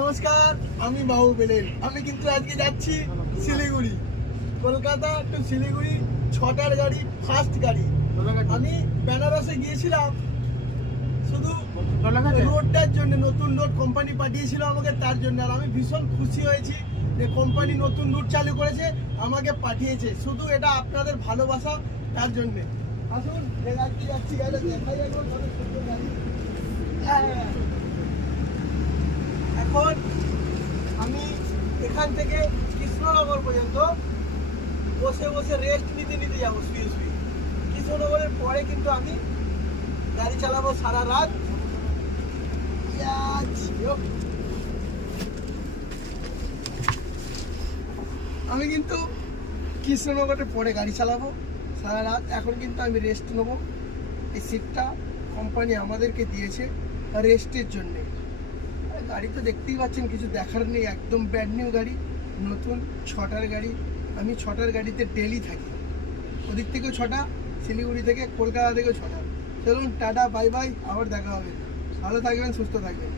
নমস্কার, আমি বাহুবেলের। আমি কিন্তু আজকে যাচ্ছি শিলিগুড়ি, কলকাতা টু শিলিগুড়ি 6টার গাড়ি, ফার্স্ট গাড়ি। আমি বেনারসে গিয়েছিলাম শুধু রোডটার জন্য, নতুন রোড কোম্পানি পাঠিয়েছিল আমাকে, তার জন্য। আর আমি ভীষণ খুশি হয়েছি যে কোম্পানি নতুন রুট চালু করেছে, আমাকে পাঠিয়েছে। শুধু এটা আপনাদের ভালোবাসা, তার জন্যে। আসুন, যাচ্ছি গাড়ি দেখাই। এখন আমি এখান থেকে কৃষ্ণনগর পর্যন্ত বসে বসে রেস্ট নিতে যাবো, শুয়ে শুয়ে। কৃষ্ণনগরের পরে কিন্তু আমি গাড়ি চালাবো সারা রাত। আমি কিন্তু কৃষ্ণনগরের পরে গাড়ি চালাবো সারা রাত। এখন কিন্তু আমি রেস্ট নেবো। এই সিটটা কোম্পানি আমাদেরকে দিয়েছে রেস্টের জন্যে। গাড়ি তো দেখতেই পাচ্ছেন, কিছু দেখার নেই, একদম ব্র্যান্ড নিউ গাড়ি, নতুন 6টার গাড়ি। আমি 6টার গাড়িতে ডেলি থাকি, ওদিক থেকেও 6টা, শিলিগুড়ি থেকে, কলকাতা থেকেও 6টা। চলুন, টাটা, বাই বাই, আবার দেখা হবে। ভালো থাকবেন, সুস্থ থাকবেন।